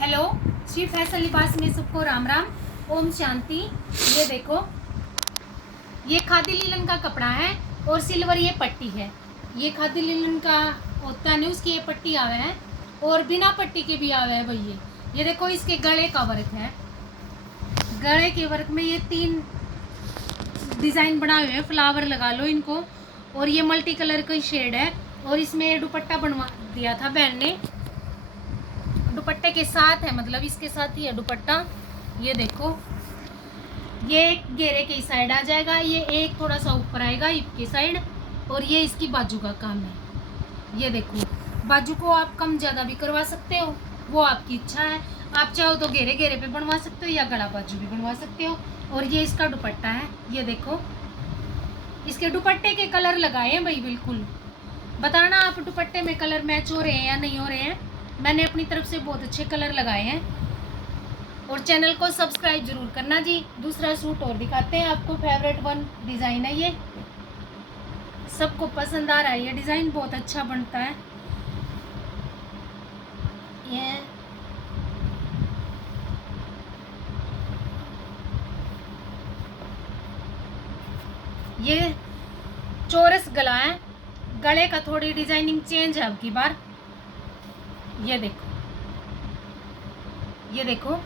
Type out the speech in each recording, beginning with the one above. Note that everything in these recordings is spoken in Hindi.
हेलो, श्री फैसल लिबास में सबको राम राम, ओम शांति। ये देखो, ये खादी लीलन का कपड़ा है और सिल्वर ये पट्टी है। ये खादी लीलन का होता नहीं, उसकी ये पट्टी आवे है और बिना पट्टी के भी आवे है भैया। ये देखो, इसके गले का वर्क है। गले के वर्क में ये 3 डिज़ाइन बनाए हुए हैं, फ्लावर लगा लो इनको। और ये मल्टी कलर का शेड है और इसमें दुपट्टा बनवा दिया था बहन ने, दुपट्टे के साथ है, मतलब इसके साथ ही है दुपट्टा। ये देखो, ये एक घेरे के साइड आ जाएगा, ये एक थोड़ा सा ऊपर आएगा हिप की साइड, और ये इसकी बाजू का काम है। ये देखो, बाजू को आप कम ज़्यादा भी करवा सकते हो, वो आपकी इच्छा है। आप चाहो तो घेरे घेरे पे बनवा सकते हो या गला बाजू भी बनवा सकते हो। और ये इसका दुपट्टा है। ये देखो, इसके दुपट्टे के कलर लगाए हैं भाई, बिल्कुल बताना आप दुपट्टे में कलर मैच हो रहे हैं या नहीं हो रहे हैं। मैंने अपनी तरफ से बहुत अच्छे कलर लगाए हैं। और चैनल को सब्सक्राइब जरूर करना जी। दूसरा सूट और दिखाते हैं आपको, फेवरेट वन डिज़ाइन है ये, सबको पसंद आ रहा है। ये डिज़ाइन बहुत अच्छा बनता है। ये चौरस गला है, गले का थोड़ी डिजाइनिंग चेंज है अब की बार। ये देखो, ये देखो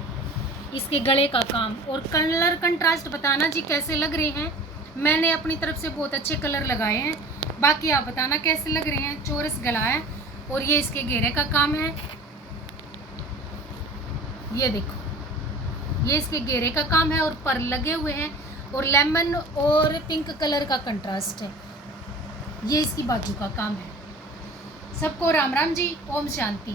इसके गले का काम और कलर कंट्रास्ट बताना जी कैसे लग रहे हैं। मैंने अपनी तरफ से बहुत अच्छे कलर लगाए हैं, बाकी आप बताना कैसे लग रहे हैं। चौरस गला है और ये इसके घेरे का काम है। ये देखो, ये इसके घेरे का काम है और पर लगे हुए हैं और लेमन और पिंक कलर का कंट्रास्ट है। ये इसकी बाजू का काम है। सबको राम राम जी, ओम शांति।